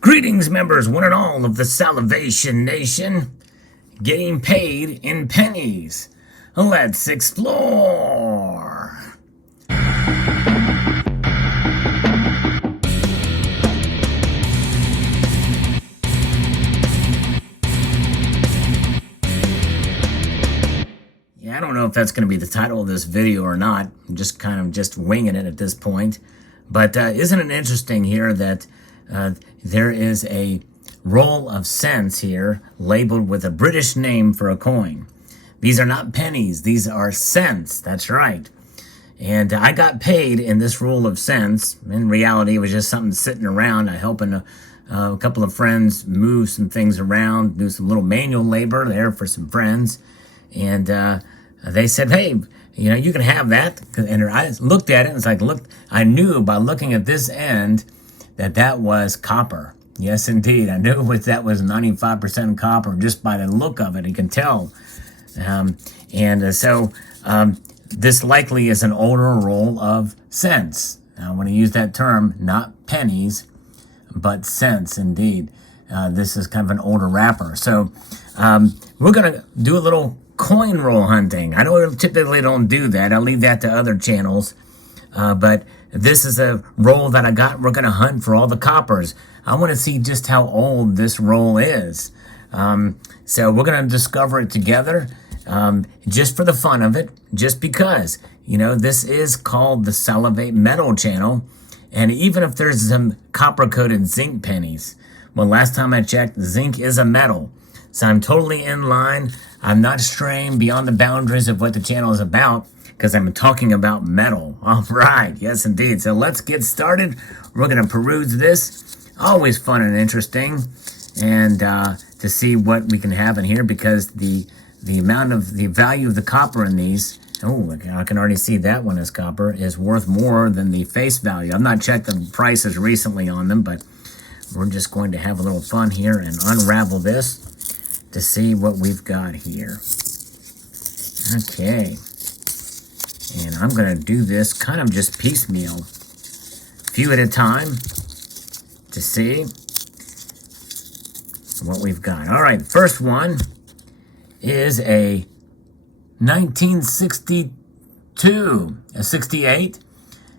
Greetings, members, one and all of the Salivation Nation. Getting paid in pennies. Let's explore. Yeah, I don't know if that's going to be the title of this video or not. I'm just kind of just winging it at this point. But isn't it interesting here that there is a roll of cents here labeled with a British name for a coin. These are not pennies, these are cents, that's right. And I got paid in this roll of cents. In reality, it was just something sitting around. I helping a couple of friends move some things around, do some little manual labor there for some friends. And they said, hey, you can have that. And I looked at it and it's like, look, I knew by looking at this end that was copper. Yes, indeed. I knew that was 95% copper just by the look of it. You can tell. So this likely is an older roll of cents. I want to use that term, not pennies, but cents, indeed. This is kind of an older wrapper. So we're going to do a little coin roll hunting. I know typically don't do that. I leave that to other channels. But this is a roll that I got. We're going to hunt for all the coppers. I want to see just how old this roll is. So we're going to discover it together just for the fun of it, just because, this is called the Salivate Metal channel. And even if there's some copper-coated zinc pennies, well, last time I checked, zinc is a metal. So I'm totally in line. I'm not straying beyond the boundaries of what the channel is about, because I'm talking about metal. All right, yes, indeed. So let's get started. We're going to peruse this. Always fun and interesting, and to see what we can have in here, because the value of the copper in these, I can already see that one as copper, is worth more than the face value. I've not checked the prices recently on them, but we're just going to have a little fun here and unravel this to see what we've got here. Okay. And I'm going to do this kind of just piecemeal, a few at a time, to see what we've got. All right, first one is a 1962, a 68.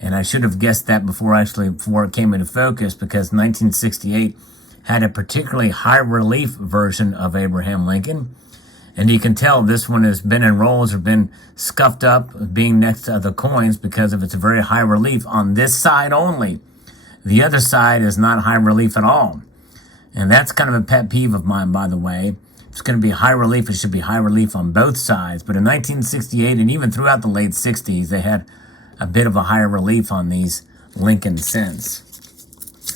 And I should have guessed that before it came into focus, because 1968 had a particularly high relief version of Abraham Lincoln. And you can tell this one has been in rolls or been scuffed up being next to other coins because of its very high relief on this side only. The other side is not high relief at all. And that's kind of a pet peeve of mine, by the way. If it's going to be high relief, it should be high relief on both sides. But in 1968 and even throughout the late 60s, they had a bit of a higher relief on these Lincoln cents.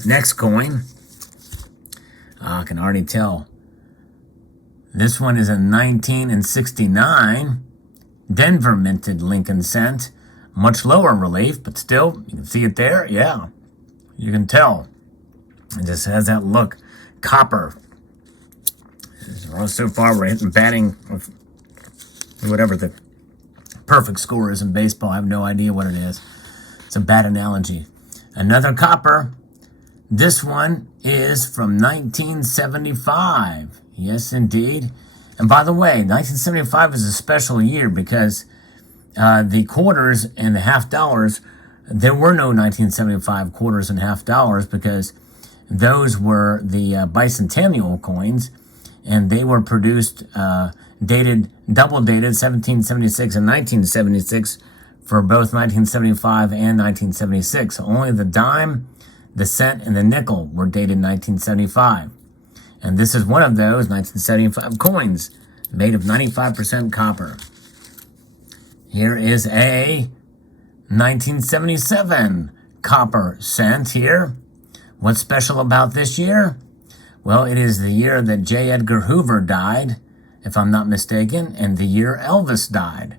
Next coin, I can already tell. This one is a 1969 Denver minted Lincoln cent. Much lower relief, but still, you can see it there. Yeah, you can tell. It just has that look. Copper. So far, we're hitting batting, whatever the perfect score is in baseball. I have no idea what it is. It's a bad analogy. Another copper. This one is from 1975. Yes, indeed. And by the way, 1975 is a special year because the quarters and the half dollars, there were no 1975 quarters and half dollars, because those were the bicentennial coins, and they were produced, double dated 1776 and 1976 for both 1975 and 1976. Only the dime, the cent, and the nickel were dated 1975. And this is one of those 1975 coins made of 95% copper. Here is a 1977 copper cent here. What's special about this year? Well, it is the year that J. Edgar Hoover died, if I'm not mistaken, and the year Elvis died.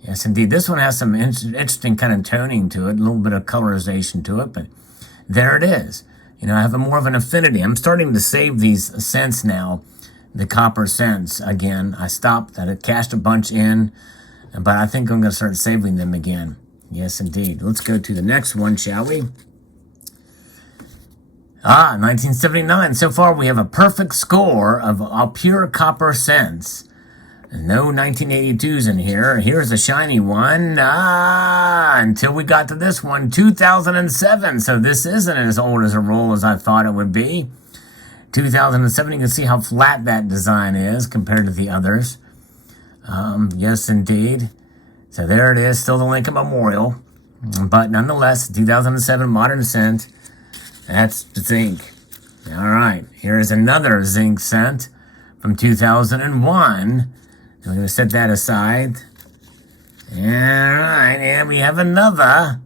Yes, indeed. This one has some interesting kind of toning to it, a little bit of colorization to it, but there it is. I have more of an affinity. I'm starting to save these cents now, the copper cents again. I stopped. I cashed a bunch in, but I think I'm going to start saving them again. Yes, indeed. Let's go to the next one, shall we? 1979. So far, we have a perfect score of pure copper cents. No 1982s in here. Here's a shiny one. Until we got to this one, 2007. So this isn't as old as a roll as I thought it would be. 2007, you can see how flat that design is compared to the others. Yes, indeed. So there it is, still the Lincoln Memorial. But nonetheless, 2007 modern cent. That's zinc. All right, here's another zinc cent from 2001. We're going to set that aside. All right, and we have another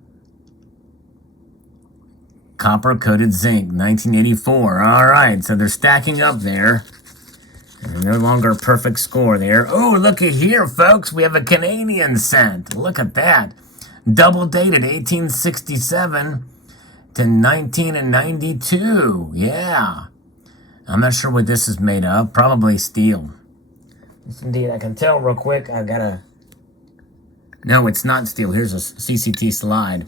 copper-coated zinc, 1984. All right, so they're stacking up there. And no longer a perfect score there. Oh, look at here, folks. We have a Canadian cent. Look at that. Double dated, 1867 to 1992. Yeah. I'm not sure what this is made of. Probably steel. Yes, indeed. I can tell real quick. I gotta... No, it's not steel. Here's a CCT slide.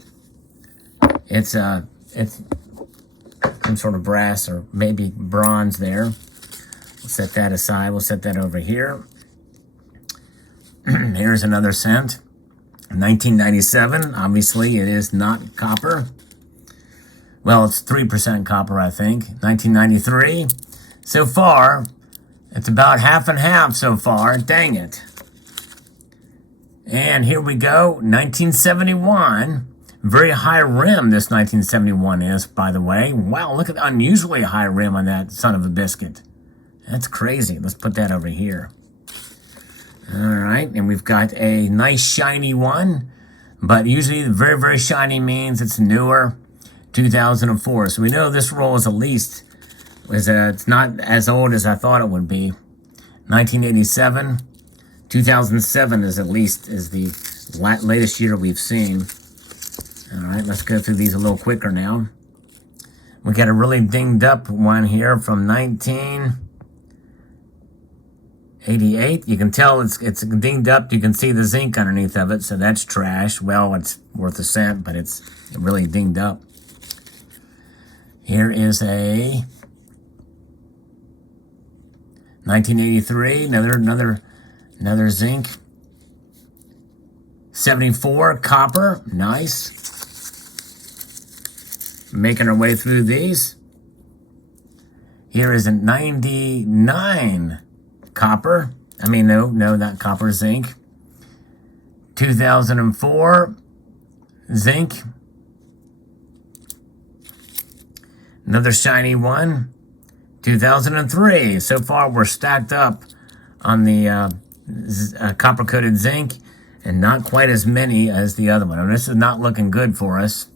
It's some sort of brass or maybe bronze there. We'll set that aside. We'll set that over here. Here's another cent. 1997. Obviously, it is not copper. Well, it's 3% copper, I think. 1993. So far, it's about half and half so far. Dang it. And here we go. 1971. Very high rim, this 1971 is, by the way. Wow, look at the unusually high rim on that son of a biscuit. That's crazy. Let's put that over here. All right, and we've got a nice shiny one, but usually very, very shiny means it's newer, 2004. So we know this roll is at least, it's not as old as I thought it would be. 1987, 2007 is at least is the latest year we've seen. All right, let's go through these a little quicker now. We got a really dinged up one here from 1988. You can tell it's dinged up. You can see the zinc underneath of it, so that's trash. Well, it's worth a cent, but it's really dinged up. Here is a 1983, another zinc. 74 copper, nice. Making our way through these. Here is a 99 copper. I mean, no, not copper, zinc. 2004 zinc. Another shiny one. 2003. So far, we're stacked up on the copper-coated zinc, and not quite as many as the other one. I mean, this is not looking good for us.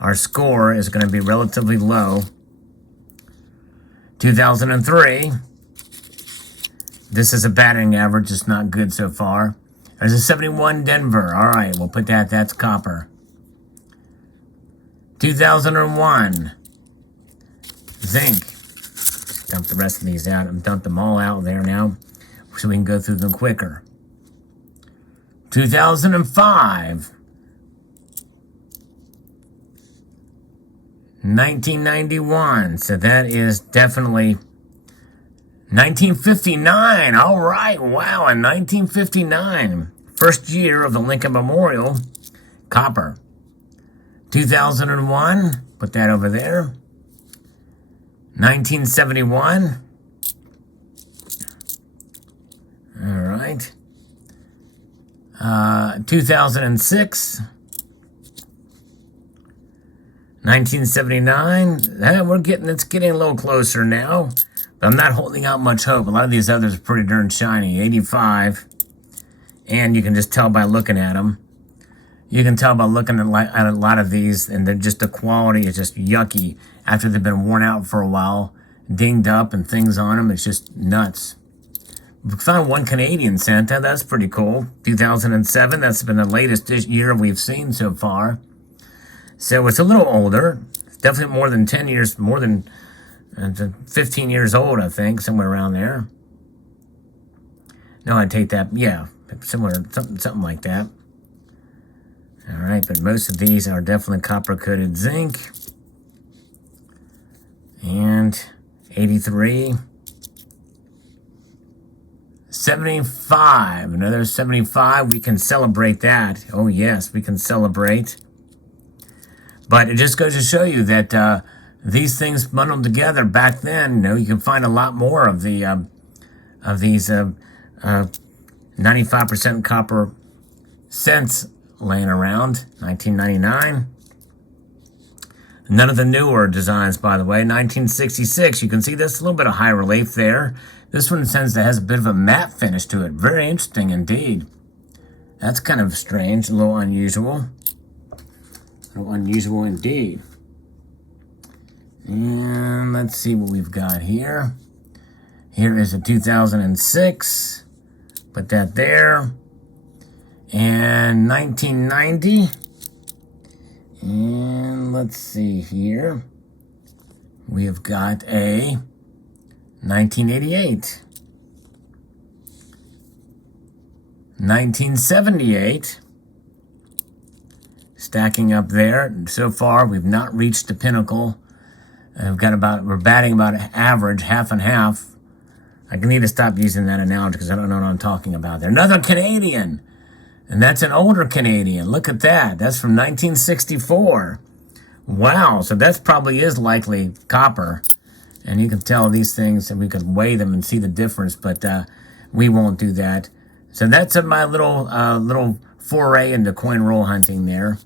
Our score is going to be relatively low. 2003. This is a batting average. It's not good so far. There's a 71 Denver. All right, we'll put that. That's copper. 2001. Zinc. Dump the rest of these out. I've dumped them all out there now so we can go through them quicker. 2005. 1991. So that is definitely 1959. All right. Wow. In 1959. First year of the Lincoln Memorial. Copper. 2001. Put that over there. 1971. All right. 2006. 1979. It's getting a little closer now. But I'm not holding out much hope. A lot of these others are pretty darn shiny. 85. And you can just tell by looking at them. You can tell by looking at a lot of these, and the quality is just yucky after they've been worn out for a while, dinged up and things on them. It's just nuts. We found one Canadian cent. That's pretty cool. 2007. That's been the latest year we've seen so far. So it's a little older. It's definitely more than 10 years, more than 15 years old, I think, somewhere around there. No, I'd take that. Yeah, somewhere, something like that. All right, but most of these are definitely copper-coated zinc. 83, 75, another 75. We can celebrate that. Oh yes, we can celebrate. But it just goes to show you that these things bundled together back then, you can find a lot more of these 95% copper cents laying around. 1999. None of the newer designs, by the way. 1966. You can see this, a little bit of high relief there. This one has a bit of a matte finish to it. Very interesting indeed. That's kind of strange, a little unusual. A little unusual indeed. And let's see what we've got here. Here is a 2006. Put that there. And 1990. And let's see here. We have got a 1988. 1978. Stacking up there. So far, we've not reached the pinnacle. We're batting about average, half and half. I need to stop using that analogy because I don't know what I'm talking about there. Another Canadian. And that's an older Canadian. Look at that. That's from 1964. Wow. So that probably is likely copper. And you can tell these things, and we could weigh them and see the difference, but we won't do that. So that's my little foray into coin roll hunting there,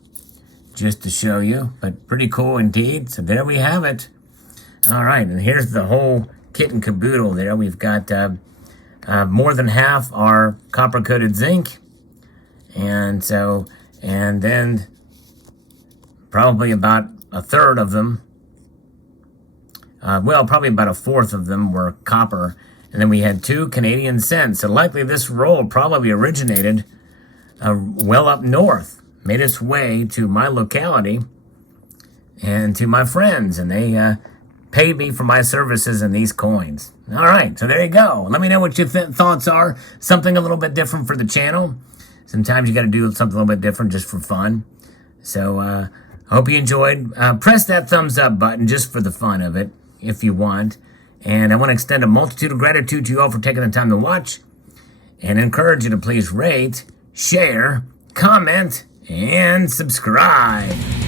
just to show you. But pretty cool indeed. So there we have it. All right, and here's the whole kit and caboodle there. We've got more than half are copper-coated zinc. And then probably about a third of them, probably about a fourth of them were copper. And then we had 2 Canadian cents. So likely this roll probably originated well up north, made its way to my locality and to my friends. And they paid me for my services in these coins. All right, so there you go. Let me know what your thoughts are. Something a little bit different for the channel. Sometimes you got to do something a little bit different just for fun. So I hope you enjoyed. Press that thumbs up button just for the fun of it, if you want. And I want to extend a multitude of gratitude to you all for taking the time to watch. And encourage you to please rate, share, comment, and subscribe.